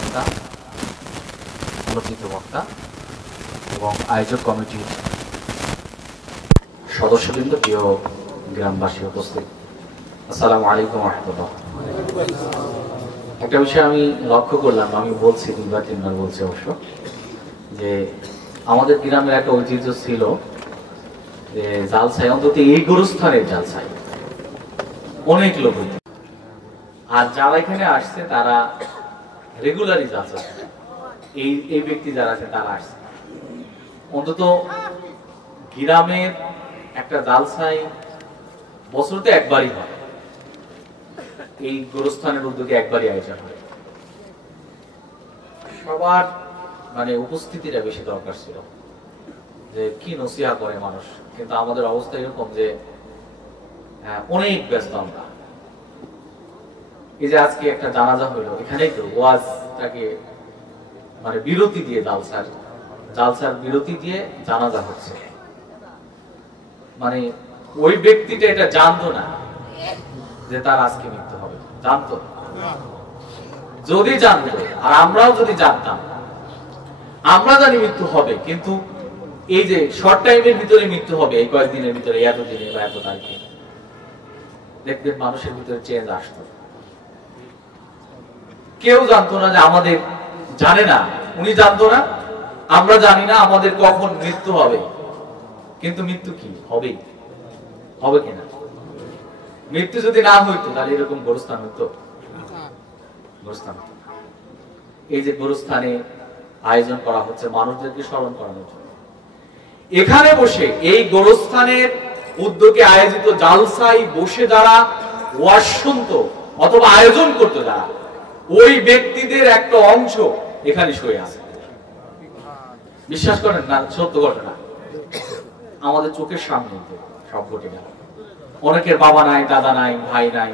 বক্তা, আলোচিত বক্তা এবং আয়োজক কমিটির সদস্যবৃন্দ, প্রিয় গ্রামবাসী উপস্থিত, আসসালামু আলাইকুম ওয়া রাহমাতুল্লাহ। একটা বিষয় আমি লক্ষ্য করলাম, আমি বলছি দুইবার তিনবার বলছি অবশ্য, যে আমাদের গ্রামের একটা ঐতিহ্য ছিল যে জালসাই, অন্তত এই গোরস্থানের জালসাই অনেক লোক হইত, আর যারা এখানে আসছে তারা রেগুলারই জালসা, এই ব্যক্তি যারা আছে তারা আসছে। অন্তত গ্রামের একটা জালসাই বছরতে একবারই হয়, এই গোরস্থানের উদ্যোগে একবারই আয়োজন হয়। সবার মানে উপস্থিতিটা বেশি দরকার ছিল, যে কি নসিহা করে মানুষ, কিন্তু আমাদের অবস্থা এরকম যে অনেক ব্যস্ত আমরা। এই যে আজকে একটা জানাজা হইলো, এখানেই তো ওয়াজটাকে মানে বিরতি দিয়ে জালসার বিরতি দিয়ে জানাজা হচ্ছে। মানে ওই ব্যক্তিটা এটা জানতো না যে তার আজকে মৃত্যু হবে, জানতো? যদি জানতো, আর আমরাও যদি জানতাম, আমরা জানি মৃত্যু হবে, কিন্তু এই যে শর্ট টাইমের ভিতরে মৃত্যু হবে, এই কয়েকদিনের ভিতরে, এত দিনে বা এত তারিখে, দেখবেন মানুষের ভিতরে চেঞ্জ আসতো। কেউ জানতো না যে আমাদের, জানে না, উনি জানতো না, আমরা জানি না আমাদের কখন মৃত্যু হবে, কিন্তু মৃত্যু কি হবে, হবে কিনা? মৃত্যু যদি না হইতো তাহলে এরকম গোরস্থান হইতো? গোরস্থান হতো। এই যে গোরস্থানে আয়োজন করা হচ্ছে মানুষদেরকে স্মরণ করানোর জন্য, এখানে বসে এই গোরস্থানের উদ্যোগে আয়োজিত জালসায় বসে যারা ওয়াজ শুনতো অথবা আয়োজন করতো যারা, ওই ব্যক্তিদের একটা অংশ এখানে শুয়ে আছে। বিশ্বাস করেন না, সত্য ঘটনা, আমাদের চোখের সামনে সব ঘটে গেল। অনেকের বাবা নাই, দাদা নাই, ভাই নাই,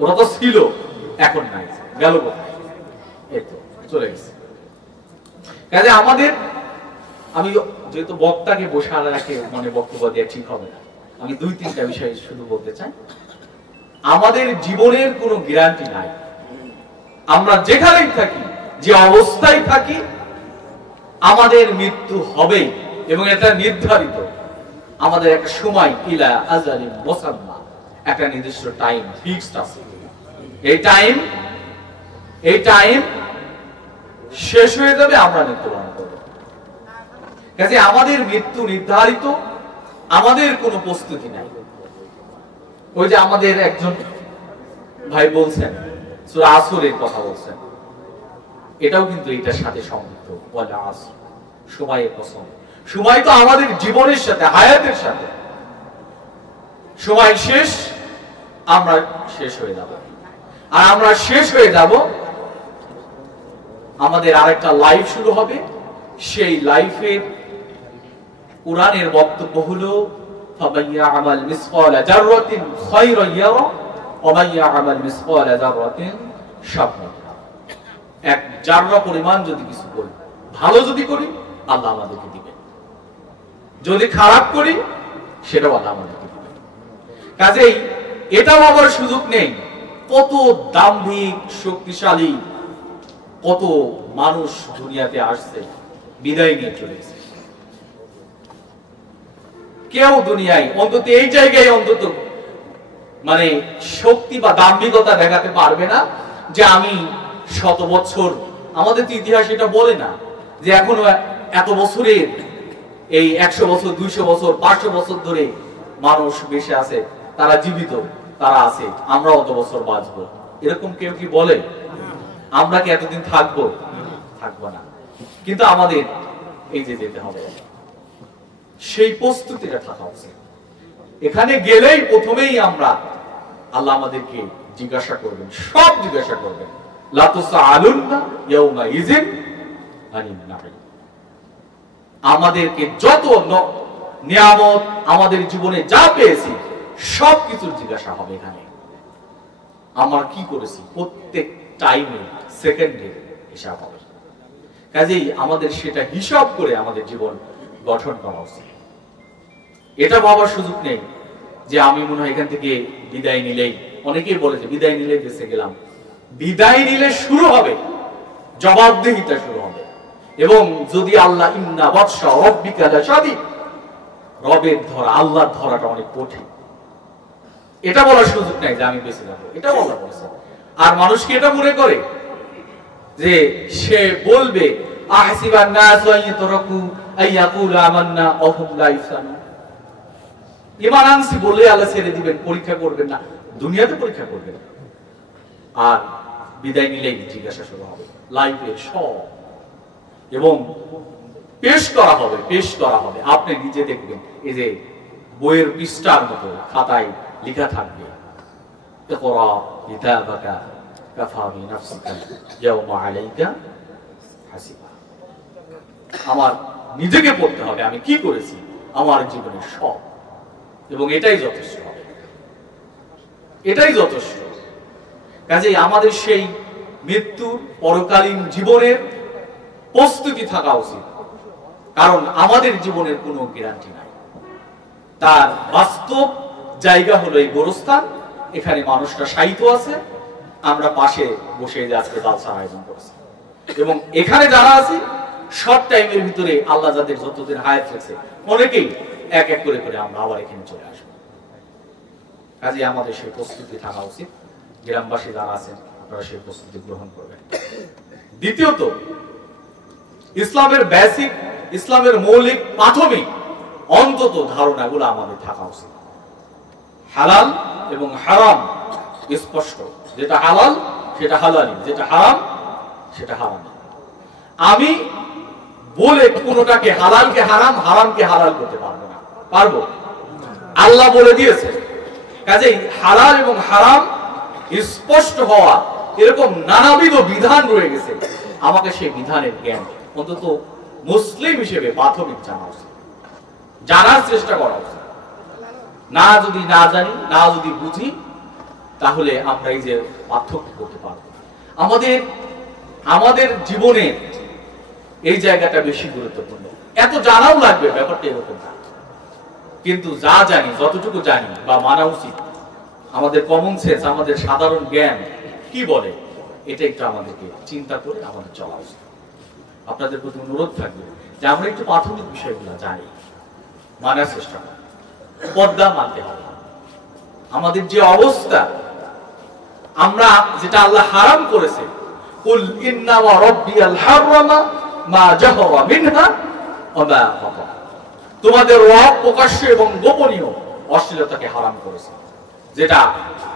ওরা তো ছিল, এখন নাই, গেল কোথায়? এই তো চলে গেছে। কাজে আমাদের, আমি যেহেতু বক্তাকে বসে রাখে মানে বক্তব্য দেওয়া ঠিক হবে না, আমি দুই তিনটা বিষয় শুধু বলতে চাই। আমাদের জীবনের কোনো গ্যারান্টি নাই, আমরা যেখানেই থাকি, যে অবস্থায় থাকি, আমাদের মৃত্যু হবেই, এবং এটা নির্ধারিত। আমাদের একটা সময়, ইলা আজালিন মুসাম্মা, একটা নির্দিষ্ট টাইম ফিক্সড আছে। এই টাইম শেষ হয়ে যাবে, আমরা মৃত্যুবরণ করব। কাজে আমাদের মৃত্যু নির্ধারিত, আমাদের কোনো প্রস্তুতি নাই। ওই যে আমাদের একজন ভাই বলছেন, সূরা আসরের কথা বলছেন, এটাও কিন্তু এটার সাথে সংযুক্ত। ওয়াল আসর, সময়ের কসম। সময় তো আমাদের জীবনের সাথে, হায়াতের সাথে। সময় শেষ, আমরা শেষ হয়ে যাব, আর আমরা শেষ হয়ে যাব, আমাদের আরেকটা লাইফ শুরু হবে। সেই লাইফের কুরআনের বক্তব্য হলো ফামাইয়া'মাল মিসকালা যাররাতিন খায়রান ইয়ারা ওয়া মাইয়া'মাল মিসকালা যাররাতিন শাররান ইয়ারা। এক জাররা পরিমাণ যদি কিছু করি, ভালো যদি করি, আল্লাহ আমাদেরকে দিবেন। যদি খারাপ করি, সেটাও আল্লাহ আমাদেরকে দিবেন। কাজেই এটা ভাবার সুযোগ নেই কত দাম্ভিক, শক্তিশালী কত মানুষ দুনিয়াতে আসছে, বিদায় নিয়ে চলে গেছে। কেউ দুনিয়ায় অন্তত এই জায়গায় অন্তত মানে শক্তি বা দাম্ভিকতা দেখাতে পারবে না যে আমি শত বছর, আমাদের তো ইতিহাস এটা বলে না যে এখনো এত বছরের, এই 100 বছর, 200 বছর, 500 বছর ধরে মানুষ বেঁচে আছে, তারা জীবিত, তারা আছে, আমরা অত বছর বাঁচবো, এরকম কেউ কি বলে? আমরা কি এতদিন থাকবো? থাকবো না। কিন্তু আমাদের এই যে যেতে হবে, সেই প্রস্তুতিটা থাকা উচিত। এখানে গেলেই প্রথমেই আমরা, আল্লাহ আমাদেরকে জিজ্ঞাসা করবেন, সব জিজ্ঞাসা করবেন। লা তুসআলুনা ইয়াউমা ইযিন আনিন নাঈম। আমাদেরকে যত নিয়ামত আমাদের জীবনে যা পেয়েছি, সবকিছুর জিজ্ঞাসা হবে এখানে। আমরা কি করেছি, প্রত্যেক টাইমে, সেকেন্ডে হিসাব হবে। কাজেই আমাদের সেটা হিসাব করে আমাদের জীবন গঠন করা উচিত। এটা ভাবার সুযোগ নেই যে আমি মনে হয় এখান থেকে বিদায় নিলেই, অনেকেই বলে যে বিদায় নিলেই বেঁচে গেলাম। বিদায় নিলে শুরু হবে জবাবদিহিতা শুরু হবে। এবং যদি আল্লাহ ইন্না বাতশা রাব্বিকা লাশাদীদ, রবের ধরা, আল্লাহর ধরাটা অনেক কঠিন, এটা বলার সুযোগ নাই যে আমি বেঁচে যাবো, এটা আল্লাহ বলেছে। আর মানুষ কি এটা মনে করে যে সে বলবে আহসিবান নাস ইয়াতরাকু আইয়াকুলু আমান্না ওয়া হুম লা ইফতানুন, ঈমান আনছি বলে আল্লাহ ছেড়ে দিবেন, পরীক্ষা করবেন না, দুনিয়াতে পরীক্ষা করবেন। আর বিদায় নিলেই জিজ্ঞাসা শুরু হবে লাইফের সব, এবং পেশ করা হবে, পেশ করা হবে। আপনি নিজে দেখবেন এই যে বইয়ের পৃষ্ঠার মতো খাতায় লেখা থাকবে ইকরা কিতাবাকা কাফা বিনাফসিকা ইয়াওমা আলাইকা হাসিবা। আমার নিজেকে পড়তে হবে আমি কি করেছি আমার জীবনের সব, এবং এটাই যথেষ্ট হবে, এটাই যথেষ্ট। কাজেই আমাদের সেই মৃত্যুর পরকালীন জীবনের প্রস্তুতি থাকা উচিত, কারণ আমাদের জীবনের কোনো গ্যারান্টি নাই। তার বাস্তব জায়গা হলো এই গোরস্থান, এখানে মানুষরা শায়িত আছে, আমরা পাশে বসে আজকে জালসার আয়োজন করেছি, এবং এখানে যারা আছি শর্ট টাইমের ভিতরে আল্লাহ যাদের যতদিন হায়াত রেখেছে অনেকেই এক এক করে করে আমরা আবার এখানে চলে আসবো। কাজে আমাদের সেই প্রস্তুতি থাকা উচিত। গ্রামবাসী যারা আছেন আপনারা সেই প্রস্তুতি গ্রহণ করবেন। দ্বিতীয়ত, ইসলামের বেসিক, ইসলামের মৌলিক প্রাথমিক অন্তত ধারণাগুলো আমাদের থাকা উচিত। হালাল এবং হারাম স্পষ্ট, যেটা হালাল সেটা হালালি, যেটা হারাম সেটা হারাম। আমি বলে কোনটাকে হালালকে হারাম, হারামকে হালাল করতে পারবো না, পারবো? আল্লাহ বলে দিয়েছে। কাজেই হালাল এবং হারাম স্পষ্ট হওয়া এরকম নানাবিধ বিধান রয়ে গেছে, আমাকে সেই বিধানের জ্ঞান অন্তত মুসলিম হিসেবে প্রাথমিক জানা উচিত, জানার চেষ্টা করা উচিত। না যদি না জানি, না যদি বুঝি, তাহলে আমরা এই যে পার্থক্য করতে পারবো। আমাদের জীবনে এই জায়গাটা বেশি গুরুত্বপূর্ণ। এত জানাও লাগবে ব্যাপারটা এরকম না, কিন্তু যা জানি, যতটুকু জানি বা মানা উচিত, আমাদের কমন সেন্স, আমাদের সাধারণ জ্ঞান কি বলে, এটা একটু আমাদেরকে চিন্তা করে আমাদের চলা উচিত। আপনাদের প্রতি অনুরোধ থাকবে যে আমরা একটু প্রাথমিক বিষয়গুলো জানি, মানার চেষ্টা করি, পর্দা মানতে হবে। আমাদের যে অবস্থা, আমরা যেটা আল্লাহ হারাম করেছে, কুল ইন্নামা রাব্বিয়াল হারামা মা জাহরা মিনহা ওয়া মা বাতান, তোমাদের রব প্রকাশ্য এবং গোপনীয় অশ্লীলতাকে হারাম করেছে। যেটা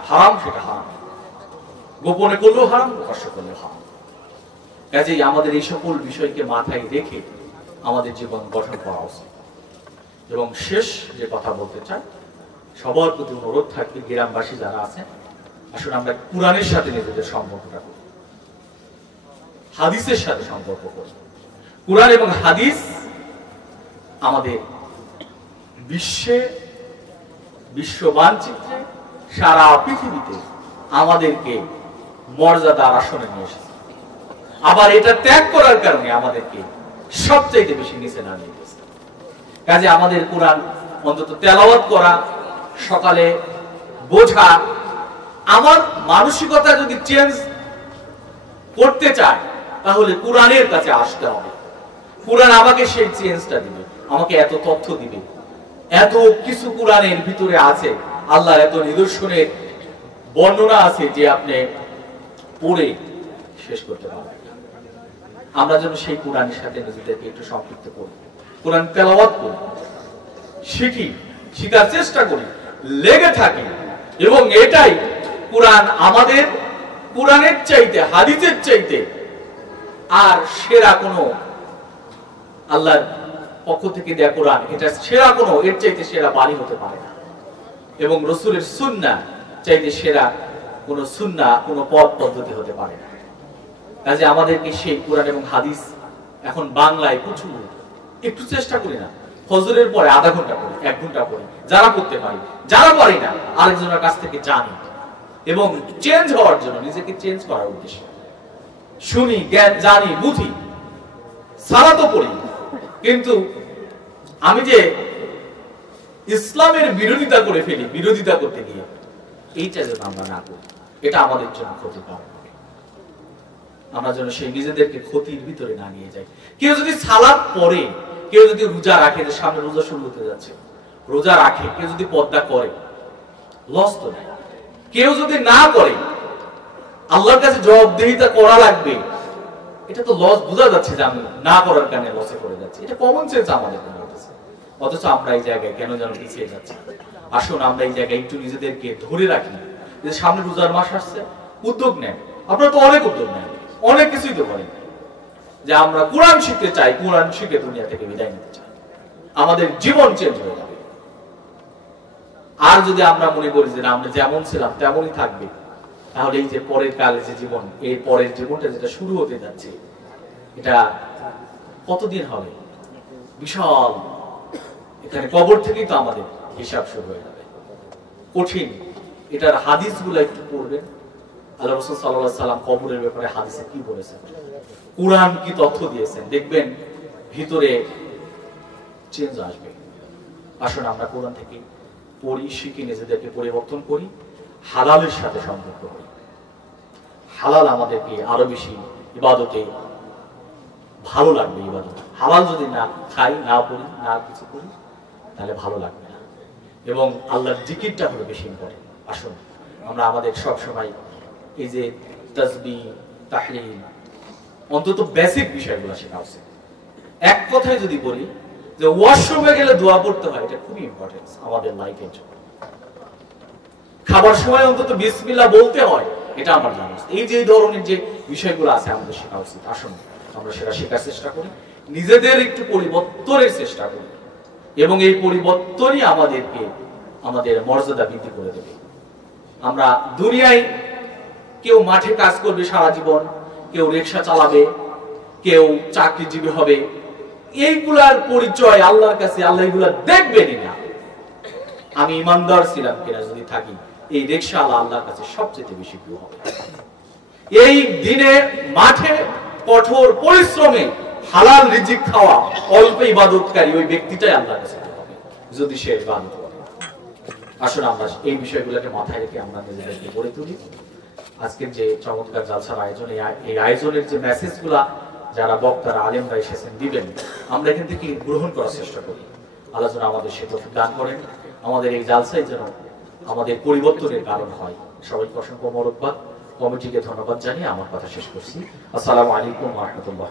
হারাম সেটা হারাম, গোপনে করলেও হারাম, প্রকাশ্য করলেও হারাম। কাজেই আমাদের এই সকল বিষয়কে মাথায় রেখে আমাদের জীবন গঠন করা উচিত। এবং শেষ যে কথা বলতে চাই, সবার প্রতি অনুরোধ থাকবে, গ্রামবাসী যারা আছেন, আসলে আমরা কুরআনের সাথে নিজেদের সম্পর্কটা করি, হাদিসের সাথে সম্পর্ক করি। কুরআন এবং হাদিস আমাদের বিশ্ব মানচিত্রে, সারা পৃথিবীতে আমাদেরকে মর্যাদার আসনে নিয়ে এসেছে। আবার এটা ত্যাগ করার কারণে আমাদেরকে সবচাইতে বেশি নিচে নামিয়ে দিয়েছে। কাজে আমাদের কুরআন অন্তত তেলাওয়াত করা, সকালে বোঝা, আমার মানসিকতা যদি চেঞ্জ করতে চায় তাহলে কুরআনের কাছে আসতে হবে। কুরআন আমাকে সেই চেঞ্জটা দিবে, আমাকে এত তথ্য দিবে, এত কিছু কুরআনের ভিতরে আছে, আল্লাহর এত নিদর্শনের বর্ণনা আছে যে আপনি পড়ে শেষ করতে পারবেন। আমরা যেন সেই কুরআনের সাথে নিজেদেরকে একটু সম্পৃক্ত করি, কুরআন তেলাওয়াত করি, শিখি, শিখার চেষ্টা করি, লেগে থাকি। এবং এটাই কুরআন আমাদের, কুরআনের চাইতে, হাদিসের চাইতে আর সেরা কোনো, আল্লাহর পক্ষ থেকে দেয়া কোরআন, এটা সেরা কোনো, এর চাইতে সেরা বাণী হতে পারে না। এবং রাসূলের সুন্নাহ চাইতে সেরা কোনো সুন্নাহ, কোনো পথ পদ্ধতি হতে পারে না। কাজে আমাদেরকে সেই কোরআন এবং হাদিস এখন বাংলায় প্রচুর, একটু চেষ্টা করি না, ফজরের পরে আধা ঘন্টা পড়ি, 1 ঘন্টা পড়ি, যারা করতে পারি, যারা পারি না আরেকজনের কাছ থেকে জানি, এবং চেঞ্জ হওয়ার জন্য, নিজেকে চেঞ্জ করার উদ্দেশ্যে শুনি, জ্ঞান জানি, বুঝি, সালাতও পড়ি। কিন্তু আমি যে ইসলামের বিরোধিতা করে ফেলি, বিরোধিতা করতে গিয়ে, এইটা যেন আমরা না করি, এটা আমাদের জন্য ক্ষতিকর। আমরা যেন সেই নিজেদেরকে ক্ষতির ভিতরে না নিয়ে যাই। কেউ যদি সালাত পড়ে, কেউ যদি রোজা রাখে, যে সামনে রোজা শুরু হতে যাচ্ছে, রোজা রাখে, কেউ যদি পর্দা করে, লস তো নাই। কেউ যদি না করে, আল্লাহর কাছে জবাবদিহিতা করা লাগবে, এটা তো লস বোঝা যাচ্ছে যে আমি না করার কারণে লসে পড়ে যাচ্ছি। এটা কমন সেন্স আমাদের মনে হচ্ছে, অথচ আমরা এই জায়গায় কেন যেন পিছিয়ে যাচ্ছি। আসুন আমরা এই জায়গায় একটু নিজেদেরকে ধরে রাখি, যে সামনে রোজার মাস আসছে, উদ্যোগ নেন। আপনারা তো অনেক উদ্যোগ নেন, অনেক কিছুই তো করেন, যে আমরা কোরআন শিখতে চাই, কোরআন শিখে দুনিয়া থেকে বিদায় নিতে চাই, আমাদের জীবন চেঞ্জ হয়ে যাবে। আর যদি আমরা মনে করি যে আমরা যেমন ছিলাম তেমনই থাকবে, তাহলে এই যে পরের কালে যে জীবন, এর পরের জীবনটা যেটা শুরু হতে যাচ্ছে, এটা কতদিন হবে? বিশাল, এখানে কবর থেকেই তো আমাদের হিসাব শুরু হয়ে যাবে, কঠিন। এটার হাদিসগুলো একটু পড়বেন, আল্লাহ রাসূল সাল্লাল্লাহু আলাইহি সাল্লাম কবরের ব্যাপারে হাদিসে কি বলেছেন, কুরআন কি তথ্য দিয়েছেন, দেখবেন ভিতরে চেঞ্জ আসবে। আসুন আমরা কোরআন থেকে পড়ি, শিখি, নিজেদেরকে পরিবর্তন করি, হালালের সাথে সম্পর্ক করি। হালাল আমাদেরকে আরো বেশি ইবাদতে ভালো লাগবে। ইবাদত হালাল যদি না খাই, না পড়ি, না কিছু করি, তাহলে ভালো লাগবে না। এবং আল্লাহর জিকিরটা হলো বেশি ইম্পর্টেন্ট। আসুন আমরা আমাদের সব সময় এই যে তাসবিহ, তাহলিল, অন্তত বেসিক বিষয়গুলো শেখা উচিত। এক কথায় যদি বলি যে ওয়াশরুমে গেলে দোয়া পড়তে হয়, এটা খুবই ইম্পর্টেন্ট আমাদের লাইফের জন্য। খাবার সময় অন্তত বিসমিল্লাহ বলতে হয়, এটা আমার জানা উচিত। এই যে ধরনের যে বিষয়গুলো আছে আমাদের শেখা উচিত। আসুন আমরা সেটা শেখার চেষ্টা করি, নিজেদের একটু পরিবর্তনের চেষ্টা করি, এবং এই পরিবর্তনই আমাদেরকে আমাদের মর্যাদা বৃদ্ধি করে দেবে। আমরা দুনিয়ায় কেউ মাঠে কাজ করবে সারা জীবন, কেউ রিকশা চালাবে, কেউ চাকরিজীবী হবে, এইগুলার পরিচয় আল্লাহর কাছে আল্লাহ এগুলা দেখবেনই না। আমি ইমানদার ছিলাম কিনা যদি থাকি, এই রিকশা আল্লাহর কাছে সবচেয়ে বেশি প্রিয় হবে। এই দিনে মাঠে কঠোর পরিশ্রমে হালাল রিজিক খাওয়া অল্প ইবাদতকারী ওই ব্যক্তিটাই আল্লাহর কাছে হবে, যদি সে ইবাদত করে। আসুন আমরা এই বিষয়গুলোকে মাথায় রেখে আমরা নিজেদেরকে গড়ে তুলি। আজকের যে চমৎকার জালসার আয়োজন, এই আয়োজনের যে মেসেজগুলা যারা বক্তারা আলেমরা এসেছেন দিবেন, আমরা এখান থেকে গ্রহণ করার চেষ্টা করি। আল্লাহ যেন আমাদের সে তৌফিক দান করেন, আমাদের এই জালসায় যেন আমাদের পরিবর্তনের কারণ হয়। সবাইকে অসংখ্য মোবারকবাদ। কমিটিকে ধন্যবাদ জানিয়ে আমার কথা শেষ করছি। আসসালামু আলাইকুম ওয়া রাহমাতুল্লাহ।